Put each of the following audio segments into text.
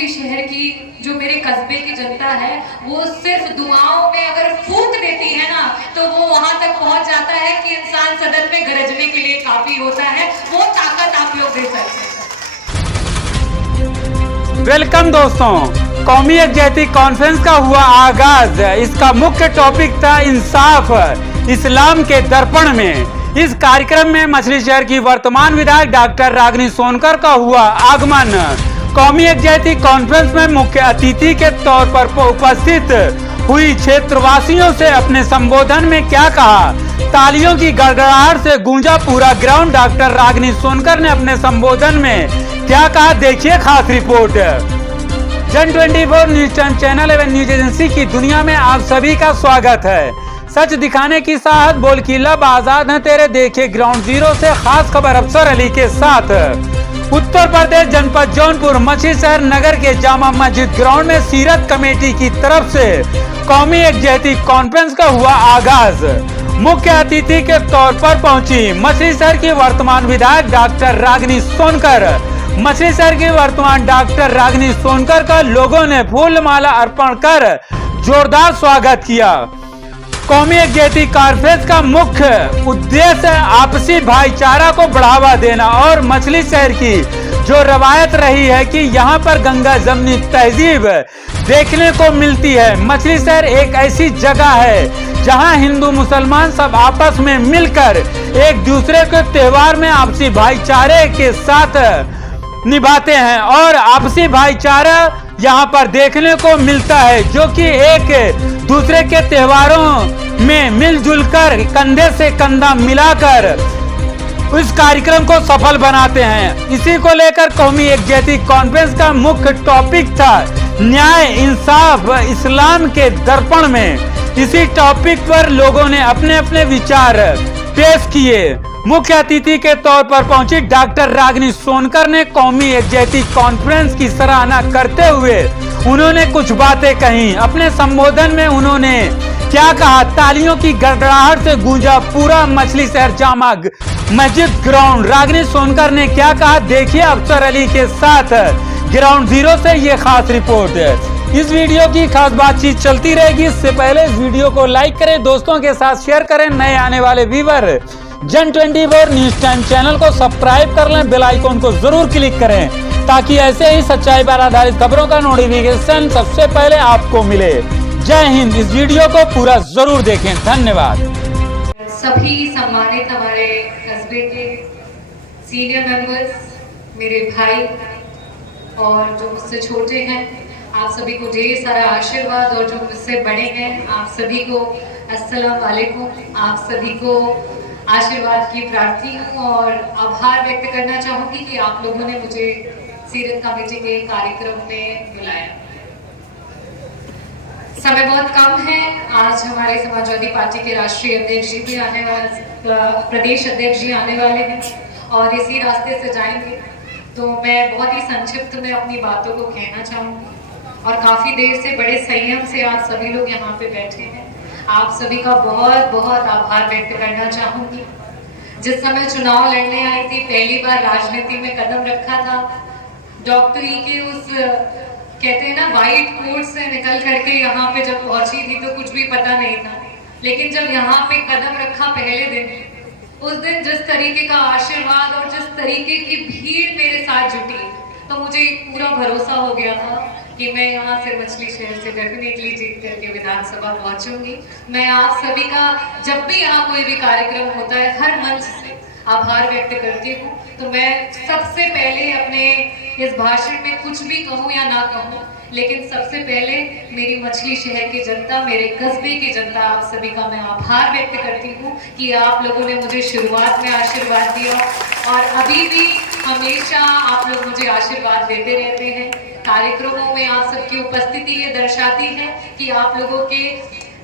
मछली शहर की जो मेरे कस्बे की जनता है वो सिर्फ दुआओं में अगर फूंक देती है ना तो वो वहां तक पहुंच जाता है कि इंसान सदन में गरजने के लिए काफी होता है। वो ताकत आप लोग दे सकते हैं। वेलकम दोस्तों, कौमी यकजहती कॉन्फ्रेंस का हुआ आगाज। इसका मुख्य टॉपिक था इंसाफ इस्लाम के दर्पण में। इस कार्यक्रम में मछली शहर की वर्तमान विधायक डॉक्टर रागिनी सोनकर का हुआ आगमन। कौमी यकजहती कॉन्फ्रेंस में मुख्य अतिथि के तौर पर उपस्थित हुई क्षेत्रवासियों से अपने संबोधन में क्या कहा, तालियों की गड़गड़ाहट से गूंजा पूरा ग्राउंड। डॉक्टर रागिनी सोनकर ने अपने संबोधन में क्या कहा, देखिए खास रिपोर्ट। जन 24 न्यूज चैनल एवं न्यूज एजेंसी की दुनिया में आप सभी का स्वागत है। सच दिखाने की साहत, बोल की लब, आजाद है तेरे, देखिए ग्राउंड जीरो से खास खबर अफसर अली के साथ। उत्तर प्रदेश जनपद जौनपुर मछली शहर नगर के जामा मस्जिद ग्राउंड में सीरत कमेटी की तरफ से कौमी यकजहती कॉन्फ्रेंस का हुआ आगाज। मुख्य अतिथि के तौर पर पहुंची मछली शहर की वर्तमान विधायक डॉक्टर रागिनी सोनकर। मछली शहर की वर्तमान डॉक्टर रागिनी सोनकर का लोगों ने फूल माला अर्पण कर जोरदार स्वागत किया। कौमी यकजहती कॉन्फ्रेंस का मुख्य उद्देश्य आपसी भाईचारा को बढ़ावा देना और मछली शहर की जो रवायत रही है कि यहाँ पर गंगा जमनी तहजीब देखने को मिलती है। मछली शहर एक ऐसी जगह है जहाँ हिंदू मुसलमान सब आपस में मिलकर एक दूसरे के त्योहार में आपसी भाईचारे के साथ निभाते हैं और आपसी भाईचारा यहाँ पर देखने को मिलता है, जो कि एक दूसरे के त्योहारों में मिलजुल कर कंधे से कंधा मिलाकर इस कार्यक्रम को सफल बनाते हैं। इसी को लेकर कौमी यकजहती कॉन्फ्रेंस का मुख्य टॉपिक था न्याय इंसाफ इस्लाम के दर्पण में। इसी टॉपिक पर लोगों ने अपने अपने विचार पेश किए। मुख्य अतिथि के तौर पर पहुंची डॉक्टर रागिनी सोनकर ने कौमी यकजहती कॉन्फ्रेंस की सराहना करते हुए उन्होंने कुछ बातें कही। अपने संबोधन में उन्होंने क्या कहा, तालियों की गड़गड़ाहट से गूंजा पूरा मछली शहर जामा मस्जिद ग्राउंड। रागिनी सोनकर ने क्या कहा, देखिए अफसर अली के साथ ग्राउंड जीरो से ये खास रिपोर्ट है। इस वीडियो की खास बातचीत चलती रहेगी। इससे पहले इस वीडियो को लाइक करें, दोस्तों के साथ शेयर करें। नए आने वाले व्यूअर जन 24 न्यूज टाइम चैनल को सब्सक्राइब कर लें, बेल आइकन को जरूर क्लिक करें ताकि ऐसे ही सच्चाई पर आधारित खबरों का नोटिफिकेशन सबसे पहले आपको मिले। जय हिंद। इस वीडियो को पूरा जरूर देखें। धन्यवाद। सभी सम्मानित हमारे कस्बे के सीनियर मेंबर्स, मेरे भाई और जो मुझसे छोटे हैं, आप सभी को ढेर सारा आशीर्वाद, और जो मुझसे बड़े हैं आप सभी को अस्सलाम वालेकुम। आप सभी को आशीर्वाद की प्रार्थी हूँ और आभार व्यक्त करना चाहूँगी कि आप लोगों ने मुझे सीरत कमेटी के कार्यक्रम में बुलाया। समय बहुत कम है। आज हमारे समाजवादी पार्टी के राष्ट्रीय अध्यक्ष जी भी आने वाले, प्रदेश अध्यक्ष जी आने वाले हैं और इसी रास्ते से जाएंगे। तो मैं बहुत ही संक्षिप्त में अपनी बातों को कहना चाहूँगी और काफ़ी देर से बड़े संयम से आप सभी लोग यहाँ पे बैठे हैं। आप सभी का बहुत बहुत आभार व्यक्त करना चाहूँगी। जिस समय चुनाव लड़ने आई थी, पहली बार राजनीति में कदम रखा था, डॉक्टरी के उस कहते हैं ना वाइट कोट से निकल करके यहाँ पे जब पहुंची थी तो कुछ भी पता नहीं था। लेकिन जब यहाँ पे कदम रखा पहले दिन, उस दिन जिस तरीके का आशीर्वाद और जिस तरीके की भीड़ मेरे साथ जुटी, तो मुझे पूरा भरोसा हो गया था कि मैं यहाँ से मछली शहर से डेफिनेटली जीत करके विधानसभा पहुंचूंगी। मैं आप सभी का जब भी यहाँ कोई भी कार्यक्रम होता है हर मंच से आभार व्यक्त करती हूँ। तो मैं सबसे पहले अपने इस भाषण में कुछ भी कहूँ या ना कहूँ, लेकिन सबसे पहले मेरी मछली शहर की जनता, मेरे कस्बे की जनता, आप सभी का मैं आभार व्यक्त करती हूँ कि आप लोगों ने मुझे शुरुआत में आशीर्वाद दिया और अभी भी हमेशा आप लोग मुझे आशीर्वाद देते रहते हैं। कार्यक्रमों में आप सबकी उपस्थिति ये दर्शाती है कि आप लोगों के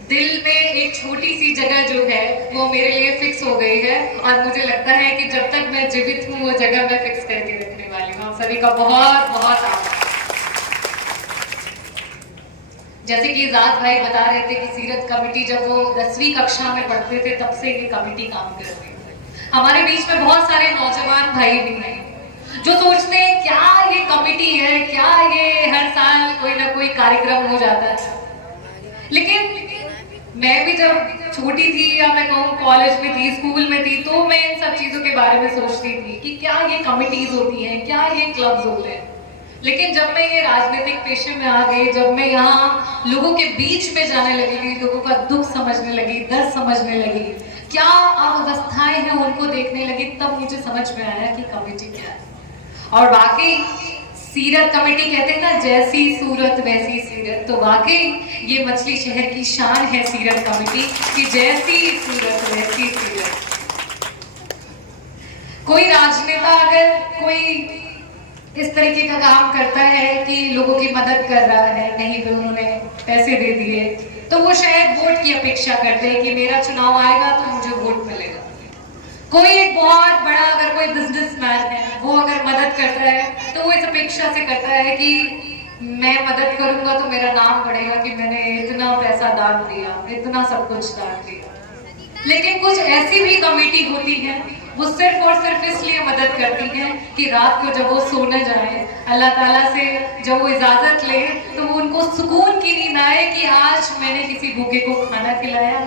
दिल में एक छोटी सी जगह जो है वो मेरे लिए फिक्स हो गई है और मुझे लगता है कि जब तक मैं जीवित हूँ वो जगह मैं फिक्स करके रखने वाली हूँ। आप सभी का बहुत बहुत आभार। जैसे कि इजाज भाई बता रहे थे कि सीरत कमेटी जब वो 10वीं कक्षा में पढ़ते थे तब से ये कमेटी काम कर रही है। हमारे बीच में बहुत सारे नौजवान भाई भी हैं जो सोचते हैं क्या ये कमेटी है, क्या ये हर कार्यक्रम हो जाता है। लेकिन मैं भी जब छोटी थी या मैं कहूँ कॉलेज में थी, स्कूल में थी, तो मैं इन सब चीजों के बारे में सोचती थी कि क्या ये कमिटीज होती हैं, क्या ये क्लब्स होते हैं। लेकिन जब मैं ये राजनीतिक पेशे में आ गई, जब मैं यहाँ लोगों के बीच में जाने लगी, लोगों का दुख समझने लगी, दर्द समझने लगी, क्या अवस्थाएं हैं उनको देखने लगी, तब मुझे समझ में आया कि कमेटी क्या है। और वाकई सीरत कमेटी कहते हैं ना, जैसी सूरत वैसी सीरत, तो वाकई ये मछली शहर की शान है सीरत कमेटी कि जैसी सूरत वैसी सीरत। कोई राजनेता अगर कोई इस तरीके का काम करता है कि लोगों की मदद कर रहा है, कहीं पे उन्होंने पैसे दे दिए, तो वो शायद वोट की अपेक्षा करते हैं कि मेरा चुनाव आएगा तो मुझे वोट मिलेगा। कोई एक बहुत बड़ा अगर कोई बिजनेसमैन है, वो अगर मदद करता है तो वो इस अपेक्षा से करता है कि मैं मदद करूंगा तो मेरा नाम बढ़ेगा कि मैंने इतना पैसा दान दिया, इतना सब कुछ दान दिया। लेकिन कुछ ऐसी भी कमेटी होती है, वो सिर्फ और सिर्फ इसलिए मदद करती है कि रात को जब वो सोने जाए, अल्लाह ताला से जब वो इजाजत ले, तो वो उनको सुकून की नींद आए कि आज मैंने किसी भूखे को खाना खिलाया,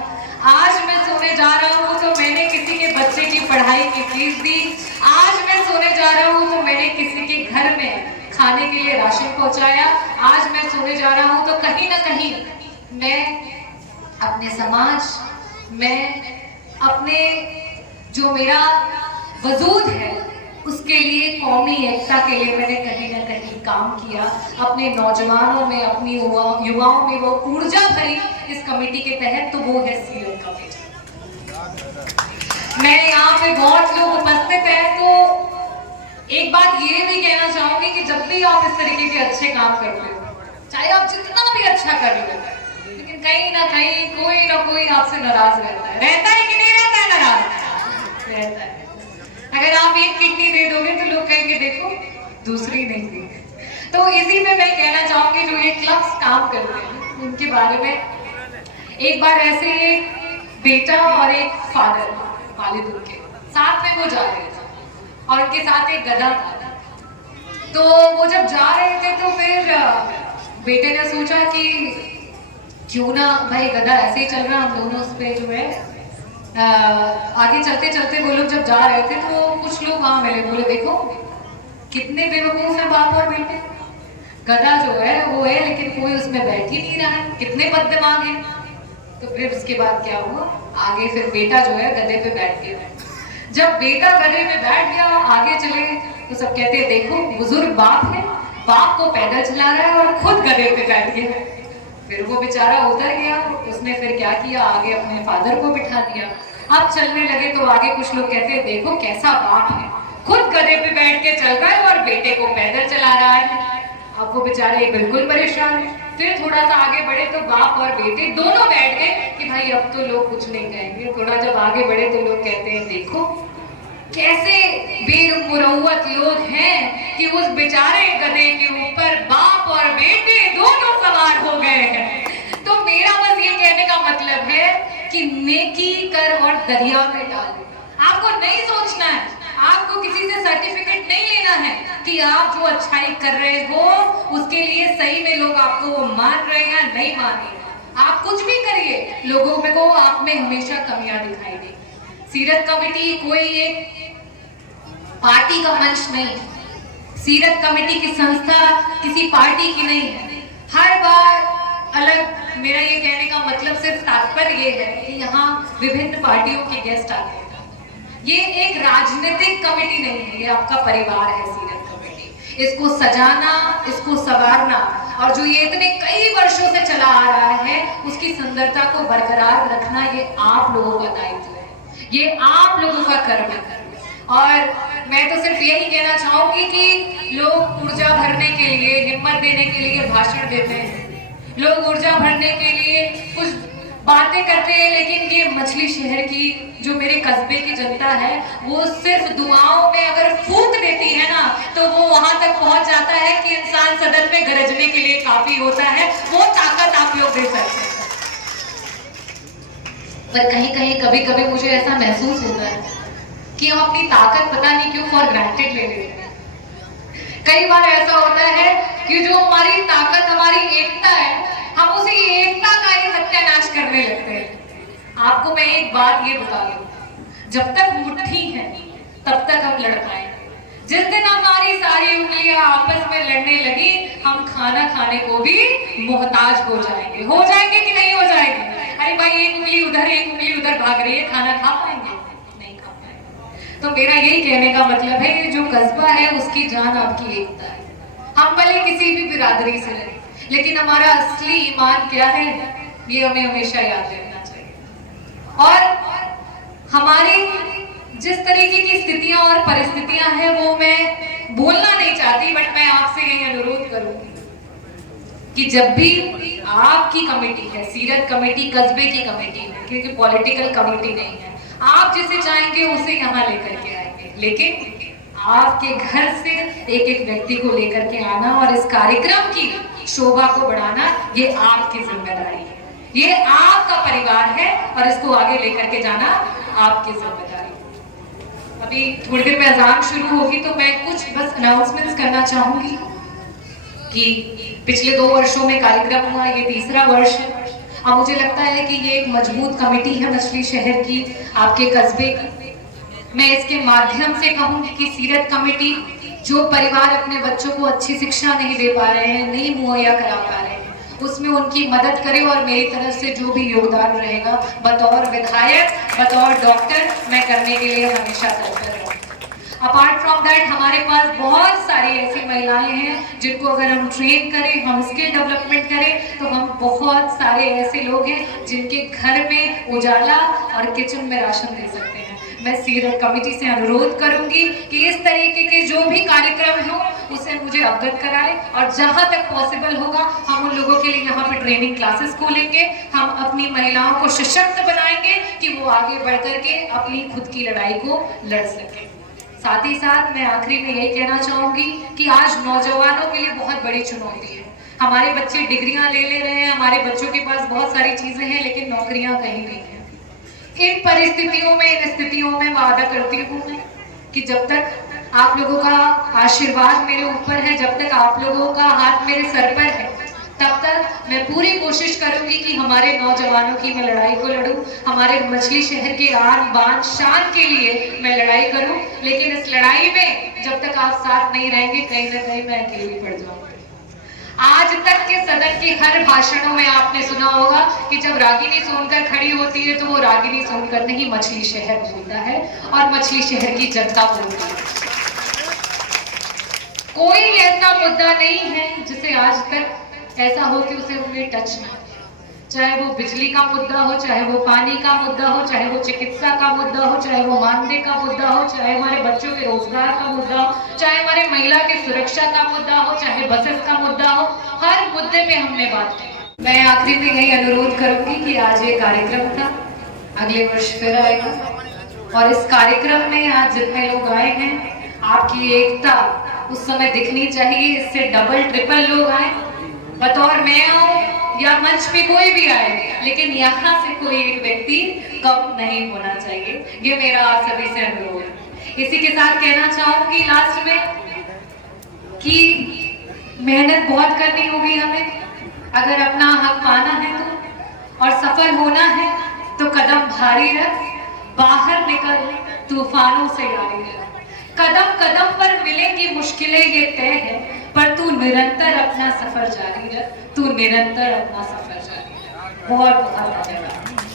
आज मैं सोने जा रहा हूँ तो मैंने किसी के बच्चे की पढ़ाई की फीस दी, आज मैं सोने जा रहा हूँ तो मैंने किसी के घर में खाने के लिए राशन पहुंचाया, आज मैं सोने जा रहा हूँ तो कहीं ना कहीं मैं अपने समाज, मैं अपने जो मेरा वजूद है उसके लिए, कौमी एकता के लिए मैंने कहीं ना कहीं काम किया। अपने नौजवानों में, अपनी युवाओं में वो ऊर्जा भरी इस कमेटी के तहत, तो वो है सीरत कमेटी। मैं यहाँ पे बहुत लोग उपस्थित हैं, तो एक बात ये भी कहना चाहूंगी कि जब भी आप इस तरीके के अच्छे काम करते हो, चाहे आप जितना भी अच्छा कर रहे हो, लेकिन कहीं ना कहीं कोई ना कोई आपसे नाराज रहता है कि नहीं रहता है? नाराज रहता है। अगर आप एक किडनी दे दोगे तो लोग कहेंगे देखो दूसरी नहीं दी। तो इसी में मैं कहना चाहूंगी जो ये क्लब्स काम करते हैं उनके बारे में। एक बार ऐसे एक बेटा और एक फादर, वालिद उनके साथ में वो जा रहे थे और उनके साथ एक गधा था। तो वो जब जा रहे थे तो फिर बेटे ने सोचा कि क्यों ना भाई गधा ऐसे ही चल रहा, हम दोनों उस पे जो है आगे चलते चलते वो लोग जब जा रहे थे तो कुछ लोग वहां मिले, बोले देखो कितने बेवकूफ है बाप और बेटे, गधा जो है वो है लेकिन कोई उसमें बैठ ही नहीं रहा है, कितने बददिमाग हैं। तो फिर उसके बाद क्या हुआ, आगे फिर बेटा जो है गधे पे बैठ गया। जब बेटा गधे पे बैठ गया, आगे चले तो सब कहते हैं देखो बुजुर्ग बाप है, बाप को पैदल चला रहा है और खुद गधे पे बैठ गया। फिर वो बेचारा उतर गया, उसने फिर क्या किया, आगे अपने फादर को बिठा दिया। अब चलने लगे तो आगे कुछ लोग कहते हैं देखो कैसा बाप है, खुद गधे पे बैठ के चल रहा है और बेटे को पैदल चला रहा है। अब वो बेचारे बिल्कुल परेशान है। फिर थोड़ा सा आगे बढ़े तो बाप और बेटे दोनों बैठ गए कि भाई अब तो लोग कुछ नहीं कहेंगे। थोड़ा जब आगे बढ़े तो लोग कहते हैं देखो कैसे बेमुरौवत लोग हैं कि उस बेचारे गधे के ऊपर बाप और बेटे दोनों सवार हो गए हैं। तो मेरा बस ये कहने का मतलब है कि नेकी कर और दरिया में डाल। आपको नहीं सोचना है, आपको किसी से सर्टिफिकेट नहीं लेना है कि आप जो अच्छाई कर रहे हो उसके लिए सही में लोग आपको मान रहे हैं या नहीं मान रहे। आप कुछ भी करिए, लोगों को आप में हमेशा कमियां दिखाई देंगी। सीरत कमेटी कोई एक पार्टी का मंच नहीं, सीरत कमेटी की संस्था किसी पार्टी की नहीं है। हर बार अलग, मेरा ये कहने का मतलब सिर्फ तात्पर्य ये है कि यहाँ विभिन्न पार्टियों के गेस्ट आते हैं। ये एक राजनीतिक कमेटी नहीं है, ये आपका परिवार है सीरत कमेटी। इसको सजाना, इसको संवारना और जो ये इतने कई वर्षों से चला आ रहा है उसकी सुंदरता को बरकरार रखना, ये आप लोगों का दायित्व है, ये आप लोगों का कर्म है। और मैं तो सिर्फ यही कहना चाहूंगी कि लोग ऊर्जा भरने के लिए, हिम्मत देने के लिए भाषण देते हैं, लोग ऊर्जा भरने के लिए कुछ बातें करते हैं, लेकिन ये मछली शहर की जो मेरे कस्बे की जनता है वो सिर्फ दुआओं में अगर फूंक देती है ना तो वो वहां तक पहुंच जाता है कि इंसान सदन में गरजने के लिए काफी होता है। वो ताकत आप लोग दे सकते हैं। पर कहीं कहीं कभी कभी मुझे ऐसा महसूस होता है कि हम अपनी ताकत पता नहीं क्यों फॉर ग्रांटेड ले लेते हैं। कई बार ऐसा होता है कि जो हमारी ताकत, हमारी एकता है, हम उसी एकता का ही सत्यानाश करने लगते हैं। आपको मैं एक बात ये बता दूं, जब तक मुट्ठी है तब तक हम लड़ पाएंगे। जिस दिन हमारी सारी उंगलियां आपस में लड़ने लगी, हम खाना खाने को भी मोहताज हो जाएंगे। हो जाएंगे कि नहीं हो जाएंगे? अरे भाई, एक उंगली उधर एक उंगली उधर भाग रही है, खाना खा पाएंगे? नहीं खा पाएंगे। तो मेरा यही कहने का मतलब है कि जो कस्बा है उसकी जान आपकी एकता है। हम भले किसी भी बिरादरी से रहे, लेकिन हमारा असली ईमान क्या है, ये हमें हमेशा याद रखना चाहिए। और हमारी जिस तरीके की स्थितियां और परिस्थितियां हैं वो मैं बोलना नहीं चाहती, बट मैं आपसे यही अनुरोध करूंगी कि जब भी आपकी कमेटी है, सीरत कमेटी कस्बे की कमेटी है, क्योंकि पॉलिटिकल कमेटी नहीं है, आप जिसे चाहेंगे उसे यहाँ लेकर के आएंगे, लेकिन आपके घर से एक एक व्यक्ति को लेकर के आना और इस कार्यक्रम की शोभा को बढ़ाना, ये आपकी जिम्मेदारी है, ये आपका परिवार है और इसको आगे लेकर के जाना आपकी जिम्मेदारी। अभी थोड़ी देर में अजान शुरू होगी तो मैं कुछ बस अनाउंसमेंट्स करना चाहूंगी कि पिछले 2 वर्षों में कार्यक्रम हुआ, ये तीसरा वर्ष है। अब मुझे लगता है कि ये एक मजबूत कमेटी है मछली शहर की, आपके कस्बे की। मैं इसके माध्यम से कहूंगी कि सीरत कमेटी जो परिवार अपने बच्चों को अच्छी शिक्षा नहीं दे पा रहे हैं, नहीं मुहैया करा पा रहे हैं, उसमें उनकी मदद करे और मेरी तरफ से जो भी योगदान रहेगा बतौर विधायक, बतौर डॉक्टर, मैं करने के लिए हमेशा तत्पर रहूंगी। अपार्ट फ्रॉम दैट हमारे पास बहुत सारी ऐसी महिलाएं हैं जिनको अगर हम ट्रेन करें, हम स्किल डेवलपमेंट करें, तो हम बहुत सारे ऐसे लोग हैं जिनके घर में उजाला और किचन में राशन दे सकते हैं। मैं सीरत कमेटी से अनुरोध करूंगी कि इस तरीके के जो भी कार्यक्रम हो उसे मुझे अवगत कराएं और जहां तक पॉसिबल होगा हम उन लोगों के लिए यहाँ पे ट्रेनिंग क्लासेस खोलेंगे। हम अपनी महिलाओं को सशक्त बनाएंगे कि वो आगे बढ़ करके अपनी खुद की लड़ाई को लड़ सके। साथ ही साथ मैं आखिरी में यही कहना चाहूंगी कि आज नौजवानों के लिए बहुत बड़ी चुनौती है। हमारे बच्चे डिग्रियां ले रहे हैं, हमारे बच्चों के पास बहुत सारी चीजें हैं, लेकिन नौकरियां कहीं नहीं है। इन परिस्थितियों में, इन स्थितियों में वादा करती हूँ मैं कि जब तक आप लोगों का आशीर्वाद मेरे ऊपर है, जब तक आप लोगों का हाथ मेरे सर पर है, तब तक मैं पूरी कोशिश करूंगी कि हमारे नौजवानों की मैं लड़ाई को लड़ूं, हमारे मछली शहर के आन बान शान के लिए मैं लड़ाई करूं। लेकिन इस लड़ाई में जब तक आप साथ नहीं रहेंगे, कहीं ना कहीं मैं अकेली पड़ जाऊंगी। आज तक के सदन के हर भाषणों में आपने सुना होगा कि जब रागिनी सोनकर खड़ी होती है तो वो रागिनी सोनकर नहीं, मछली शहर बोलता है और मछली शहर की जनता बोलती है। कोई ऐसा मुद्दा नहीं है जिसे आज तक ऐसा हो कि उसे उन्हें टच ना, चाहे वो बिजली का मुद्दा हो, चाहे वो पानी का मुद्दा हो, चाहे वो चिकित्सा का मुद्दा हो, चाहे वो मानदेय का मुद्दा हो, चाहे हमारे बच्चों के रोजगार का मुद्दा हो, चाहे हमारे महिला की सुरक्षा का मुद्दा हो, चाहे बसेस का मुद्दा हो, हर मुद्दे पे हमने बात की। मैं आखिरी में यही अनुरोध करूंगी कि आज ये कार्यक्रम था, अगले वर्ष फिर आएगा और इस कार्यक्रम में आज जितने लोग आए हैं, आपकी एकता उस समय दिखनी चाहिए, इससे डबल ट्रिपल लोग आए, बतौर मैं आऊं या मंच पे कोई भी आए, लेकिन यहाँ से कोई एक व्यक्ति कम नहीं होना चाहिए। ये मेरा आप सभी से अनुरोध है। इसी के साथ कहना चाहूंगी लास्ट में कि मेहनत बहुत करनी होगी हमें, अगर अपना हक पाना है तो, और सफल होना है तो कदम भारी रख, बाहर निकल, तूफानों से यारी रख। कदम कदम पर मिलेंगी मुश्किलें, ये तय है, पर तू निरंतर अपना सफर जारी रख, तू निरंतर अपना सफर जारी रख। बहुत बहुत धन्यवाद।